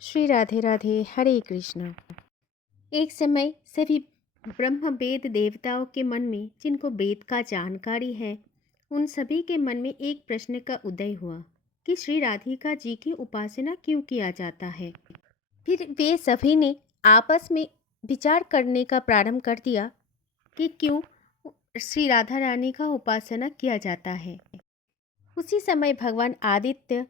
श्री राधे राधे हरे कृष्ण। एक समय सभी ब्रह्म वेद देवताओं के मन में जिनको वेद का जानकारी है, उन सभी के मन में एक प्रश्न का उदय हुआ कि श्री राधिका जी की उपासना क्यों किया जाता है। फिर वे सभी ने आपस में विचार करने का प्रारंभ कर दिया कि क्यों श्री राधा रानी का उपासना किया जाता है। उसी समय भगवान आदित्य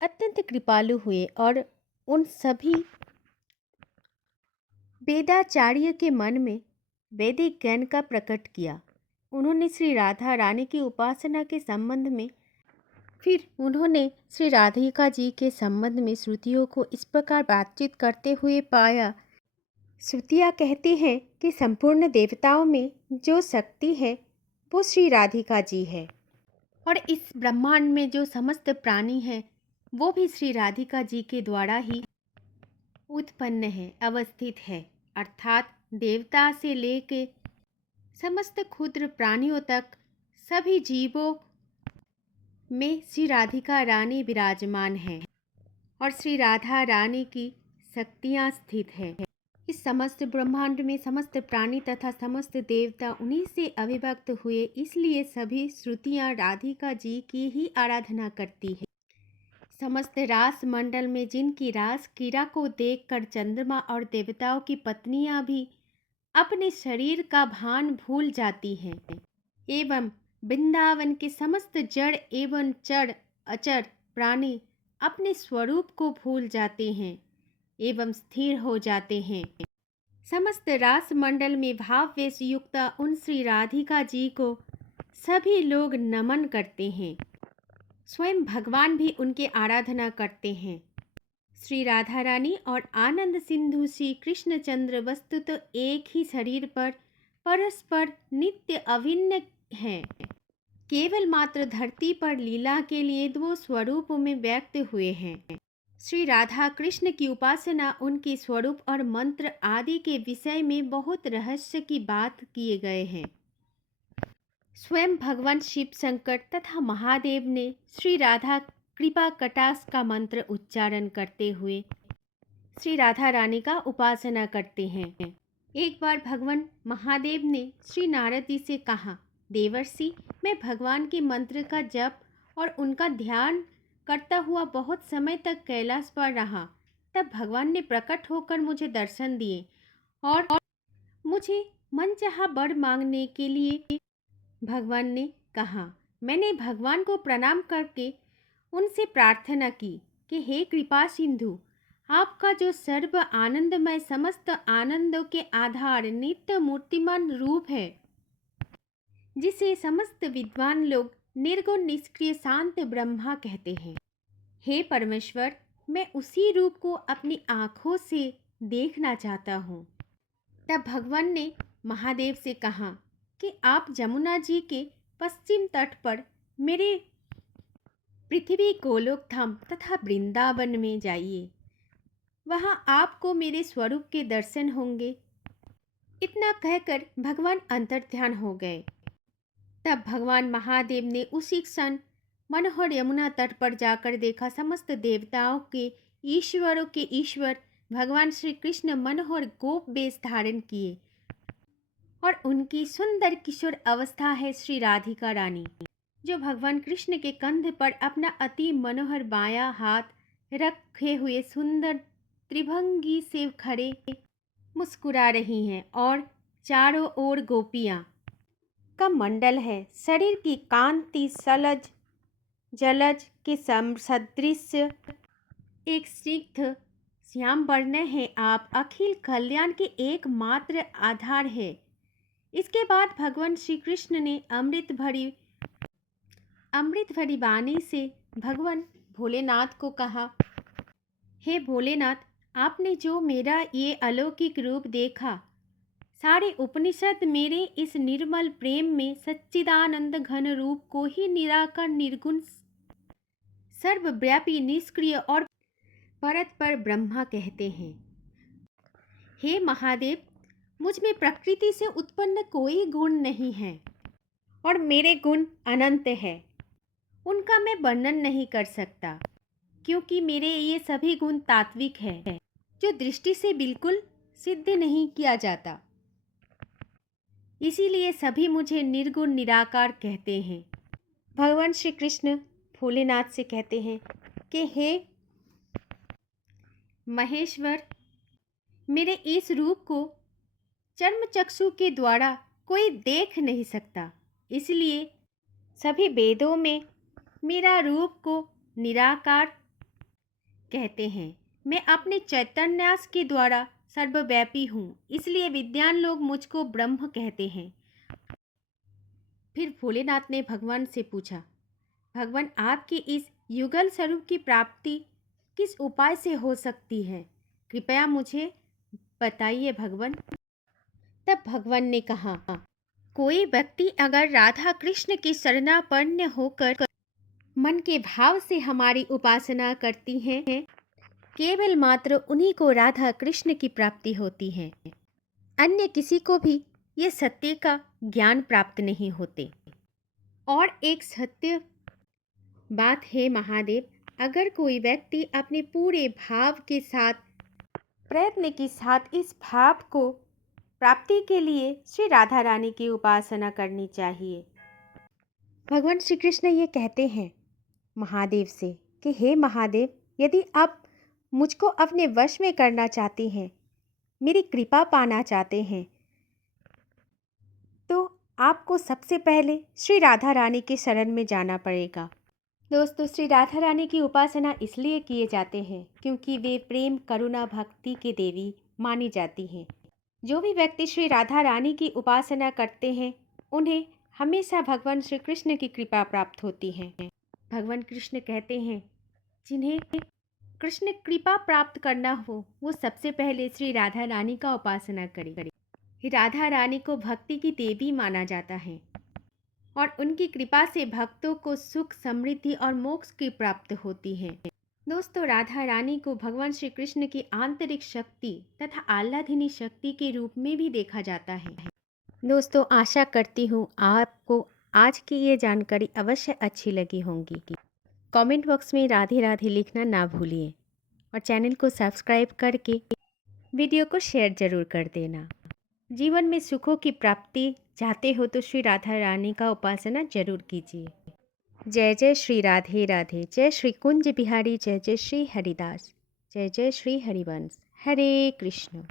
अत्यंत कृपालु हुए और उन सभी वेदाचार्य के मन में वैदिक ज्ञान का प्रकट किया। उन्होंने श्री राधा रानी की उपासना के संबंध में श्री राधिका जी के संबंध में श्रुतियों को इस प्रकार बातचीत करते हुए पाया। श्रुतियाँ कहती हैं कि संपूर्ण देवताओं में जो शक्ति है वो श्री राधिका जी है, और इस ब्रह्मांड में जो समस्त प्राणी है वो भी श्री राधिका जी के द्वारा ही उत्पन्न है, अवस्थित है। अर्थात देवता से लेके समस्त क्षुद्र प्राणियों तक सभी जीवों में श्री राधिका रानी विराजमान है और श्री राधा रानी की शक्तियाँ स्थित है। इस समस्त ब्रह्मांड में समस्त प्राणी तथा समस्त देवता उन्हीं से अभिव्यक्त हुए, इसलिए सभी श्रुतियाँ राधिका जी की ही आराधना करती है। समस्त रास मंडल में जिनकी रास क्रीड़ा को देखकर चंद्रमा और देवताओं की पत्नियां भी अपने शरीर का भान भूल जाती हैं, एवं वृंदावन के समस्त जड़ एवं चर अचर प्राणी अपने स्वरूप को भूल जाते हैं एवं स्थिर हो जाते हैं। समस्त रास मंडल में भाव वेश युक्त उन श्री राधिका जी को सभी लोग नमन करते हैं। स्वयं भगवान भी उनके आराधना करते हैं। श्री राधा रानी और आनंद सिंधु श्री कृष्णचंद्र वस्तुतः एक ही शरीर पर परस्पर नित्य अभिन्न हैं। केवल मात्र धरती पर लीला के लिए दो स्वरूपों में व्यक्त हुए हैं। श्री राधा कृष्ण की उपासना, उनके स्वरूप और मंत्र आदि के विषय में बहुत रहस्य की बात किए गए हैं। स्वयं भगवान शिव शंकर तथा महादेव ने श्री राधा कृपा कटाक्ष का मंत्र उच्चारण करते हुए श्री राधा रानी का उपासना करते हैं। एक बार भगवान महादेव ने श्री नारद जी से कहा, देवर्षि, मैं भगवान के मंत्र का जप और उनका ध्यान करता हुआ बहुत समय तक कैलाश पर रहा। तब भगवान ने प्रकट होकर मुझे दर्शन दिए और मुझे मनचाहा वर मांगने के लिए भगवान ने कहा। मैंने भगवान को प्रणाम करके उनसे प्रार्थना की कि हे कृपा सिंधु, आपका जो सर्व आनंदमय समस्त आनंदों के आधार नित्य मूर्तिमान रूप है, जिसे समस्त विद्वान लोग निर्गुण निष्क्रिय शांत ब्रह्मा कहते हैं, हे परमेश्वर, मैं उसी रूप को अपनी आँखों से देखना चाहता हूँ। तब भगवान ने महादेव से कहा कि आप जमुना जी के पश्चिम तट पर मेरे पृथ्वी गोलोक धाम तथा वृंदावन में जाइए, वहाँ आपको मेरे स्वरूप के दर्शन होंगे। इतना कहकर भगवान अंतर्ध्यान हो गए। तब भगवान महादेव ने उसी क्षण मनोहर यमुना तट पर जाकर देखा। समस्त देवताओं के ईश्वरों के ईश्वर भगवान श्री कृष्ण मनोहर गोप वेश धारण किए और उनकी सुंदर किशोर अवस्था है श्री राधिका रानी, जो भगवान कृष्ण के कंध पर अपना अति मनोहर बायां हाथ रखे हुए सुंदर त्रिभंगी से खड़े मुस्कुरा रही हैं और चारों ओर गोपियां का मंडल है। शरीर की कांति सलज जलज के सदृश एक स्निग्ध श्याम वर्ण है। आप अखिल कल्याण के एकमात्र आधार है। इसके बाद भगवान श्री कृष्ण ने अमृत भरी वाणी से भगवान भोलेनाथ को कहा, हे भोलेनाथ, आपने जो मेरा ये अलौकिक रूप देखा, सारे उपनिषद मेरे इस निर्मल प्रेम में सच्चिदानंद घन रूप को ही निराकार निर्गुण सर्वव्यापी निष्क्रिय और परतपर ब्रह्मा कहते हैं। हे महादेव, मुझ में प्रकृति से उत्पन्न कोई गुण नहीं है और मेरे गुण अनंत है, उनका मैं वर्णन नहीं कर सकता। क्योंकि मेरे ये सभी गुण तात्विक है, जो दृष्टि से बिल्कुल सिद्ध नहीं किया जाता। इसीलिए सभी मुझे निर्गुण निराकार कहते हैं। भगवान श्री कृष्ण भोलेनाथ से कहते हैं कि हे महेश्वर, मेरे इस रूप को चर्म चक्षु के द्वारा कोई देख नहीं सकता, इसलिए सभी वेदों में मेरा रूप को निराकार कहते हैं। मैं अपने चैतन्यास के द्वारा सर्वव्यापी हूँ, इसलिए विद्वान लोग मुझको ब्रह्म कहते हैं। फिर भोलेनाथ ने भगवान से पूछा, भगवान आपके इस युगल स्वरूप की प्राप्ति किस उपाय से हो सकती है? कृपया मुझे बताइए भगवान। तब भगवान ने कहा, कोई व्यक्ति अगर राधा कृष्ण की शरणापन्न होकर मन के भाव से हमारी उपासना करती हैं, केवल मात्र उन्हीं को राधा कृष्ण की प्राप्ति होती है। अन्य किसी को भी ये सत्य का ज्ञान प्राप्त नहीं होते। और एक सत्य बात है महादेव, अगर कोई व्यक्ति अपने पूरे भाव के साथ, प्रयत्न के साथ इस भाव को प्राप्ति के लिए श्री राधा रानी की उपासना करनी चाहिए। भगवान श्री कृष्ण ये कहते हैं महादेव से कि हे महादेव, यदि आप मुझको अपने वश में करना चाहते हैं, मेरी कृपा पाना चाहते हैं, तो आपको सबसे पहले श्री राधा रानी के शरण में जाना पड़ेगा। दोस्तों, श्री राधा रानी की उपासना इसलिए किए जाते हैं क्योंकि वे प्रेम, करुणा, भक्ति की देवी मानी जाती हैं। जो भी व्यक्ति श्री राधा रानी की उपासना करते हैं, उन्हें हमेशा भगवान श्री कृष्ण की कृपा प्राप्त होती है। भगवान कृष्ण कहते हैं, जिन्हें कृष्ण कृपा प्राप्त करना हो, वो सबसे पहले श्री राधा रानी का उपासना करें। राधा रानी को भक्ति की देवी माना जाता है और उनकी कृपा से भक्तों को सुख, समृद्धि और मोक्ष की प्राप्त होती है। दोस्तों, राधा रानी को भगवान श्री कृष्ण की आंतरिक शक्ति तथा आह्लादिनी शक्ति के रूप में भी देखा जाता है। दोस्तों, आशा करती हूँ आपको आज की ये जानकारी अवश्य अच्छी लगी होंगी। कमेंट बॉक्स में राधे राधे लिखना ना भूलिए और चैनल को सब्सक्राइब करके वीडियो को शेयर जरूर कर देना। जीवन में सुखों की प्राप्ति चाहते हो तो श्री राधा रानी का उपासना जरूर कीजिए। जय जय श्री राधे राधे, जय श्री कुंज बिहारी, जय जय श्री हरिदास, जय जय श्री हरिवंश। हरे कृष्ण।